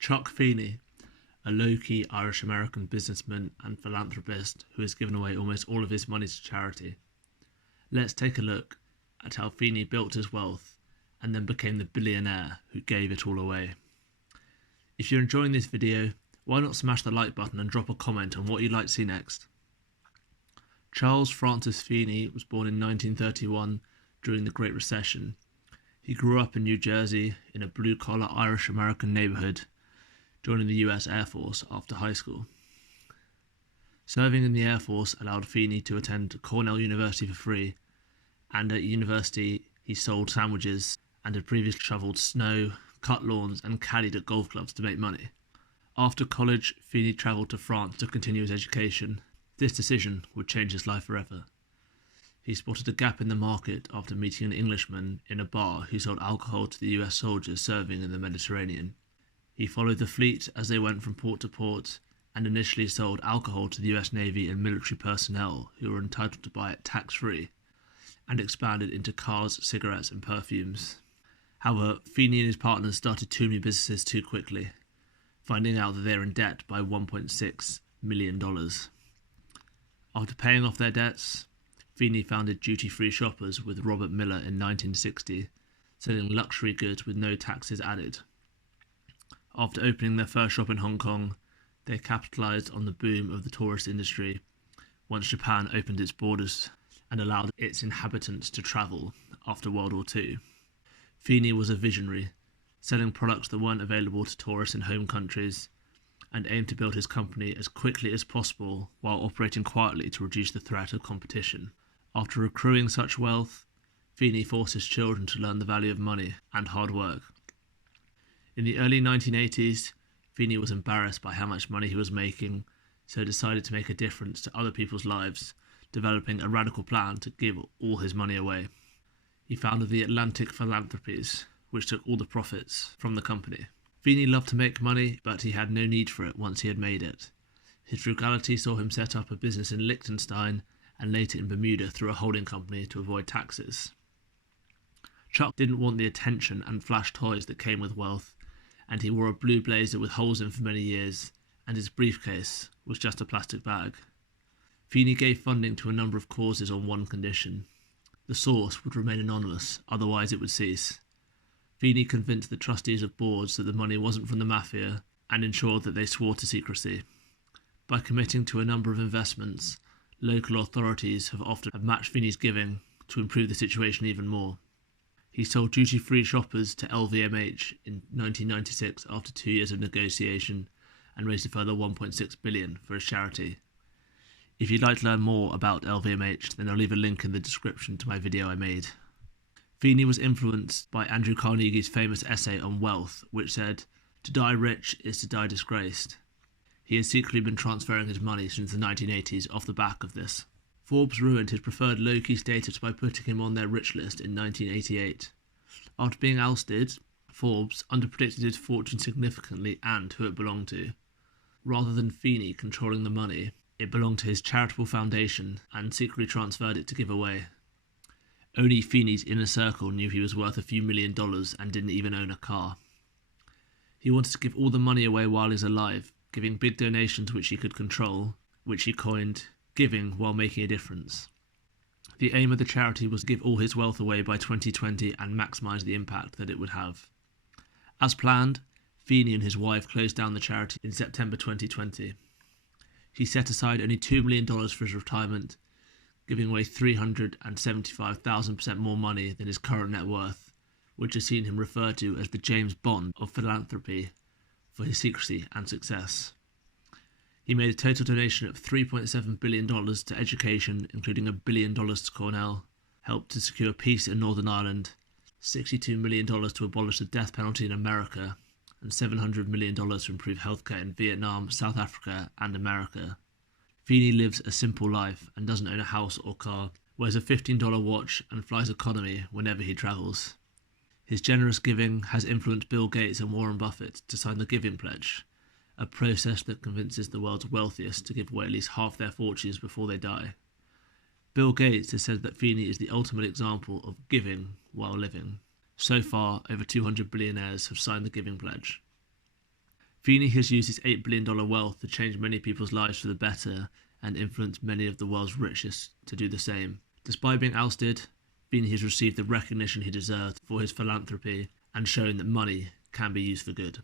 Chuck Feeney, a low-key Irish-American businessman and philanthropist who has given away almost all of his money to charity. Let's take a look at how Feeney built his wealth and then became the billionaire who gave it all away. If you're enjoying this video, why not smash the like button and drop a comment on what you'd like to see next. Charles Francis Feeney was born in 1931 during the Great Recession. He grew up in New Jersey in a blue-collar Irish-American neighborhood, joining the US Air Force after high school. Serving in the Air Force allowed Feeney to attend Cornell University for free, and at university he sold sandwiches and had previously shoveled snow, cut lawns and caddied at golf clubs to make money. After college, Feeney travelled to France to continue his education. This decision would change his life forever. He spotted a gap in the market after meeting an Englishman in a bar who sold alcohol to the US soldiers serving in the Mediterranean. He followed the fleet as they went from port to port and initially sold alcohol to the US Navy and military personnel who were entitled to buy it tax-free, and expanded into cars, cigarettes and perfumes. However, Feeney and his partners started too many businesses too quickly, finding out that they were in debt by $1.6 million. After paying off their debts, Feeney founded duty-free shoppers with Robert Miller in 1960, selling luxury goods with no taxes added. After opening their first shop in Hong Kong, they capitalised on the boom of the tourist industry once Japan opened its borders and allowed its inhabitants to travel after World War II. Feeney was a visionary, selling products that weren't available to tourists in home countries, and aimed to build his company as quickly as possible while operating quietly to reduce the threat of competition. After accruing such wealth, Feeney forced his children to learn the value of money and hard work. In the early 1980s, Feeney was embarrassed by how much money he was making, so decided to make a difference to other people's lives, developing a radical plan to give all his money away. He founded the Atlantic Philanthropies, which took all the profits from the company. Feeney loved to make money, but he had no need for it once he had made it. His frugality saw him set up a business in Liechtenstein and later in Bermuda through a holding company to avoid taxes. Chuck didn't want the attention and flash toys that came with wealth, and he wore a blue blazer with holes in for many years, and his briefcase was just a plastic bag. Feeney gave funding to a number of causes on one condition: the source would remain anonymous, otherwise it would cease. Feeney convinced the trustees of boards that the money wasn't from the mafia and ensured that they swore to secrecy. By committing to a number of investments, local authorities have often matched Feeney's giving to improve the situation even more. He sold duty-free shoppers to LVMH in 1996 after 2 years of negotiation and raised a further $1.6 billion for his charity. If you'd like to learn more about LVMH, then I'll leave a link in the description to my video I made. Feeney was influenced by Andrew Carnegie's famous essay on wealth, which said, "To die rich is to die disgraced." He has secretly been transferring his money since the 1980s off the back of this. Forbes ruined his preferred low-key status by putting him on their rich list in 1988. After being ousted, Forbes underpredicted his fortune significantly and who it belonged to. Rather than Feeney controlling the money, it belonged to his charitable foundation and secretly transferred it to give away. Only Feeney's inner circle knew he was worth a few $1 million and didn't even own a car. He wanted to give all the money away while he's alive, giving big donations which he could control, which he coined "giving while making a difference." The aim of the charity was to give all his wealth away by 2020 and maximise the impact that it would have. As planned, Feeney and his wife closed down the charity in September 2020. He set aside only $2 million for his retirement, giving away 375,000% more money than his current net worth, which has seen him referred to as the James Bond of philanthropy for his secrecy and success. He made a total donation of $3.7 billion to education, including $1 billion to Cornell, helped to secure peace in Northern Ireland, $62 million to abolish the death penalty in America, and $700 million to improve healthcare in Vietnam, South Africa, and America. Feeney lives a simple life and doesn't own a house or car, wears a $15 watch, and flies economy whenever he travels. His generous giving has influenced Bill Gates and Warren Buffett to sign the Giving Pledge, a process that convinces the world's wealthiest to give away at least half their fortunes before they die. Bill Gates has said that Feeney is the ultimate example of giving while living. So far, over 200 billionaires have signed the Giving Pledge. Feeney has used his $8 billion wealth to change many people's lives for the better and influence many of the world's richest to do the same. Despite being ousted, Feeney has received the recognition he deserved for his philanthropy and shown that money can be used for good.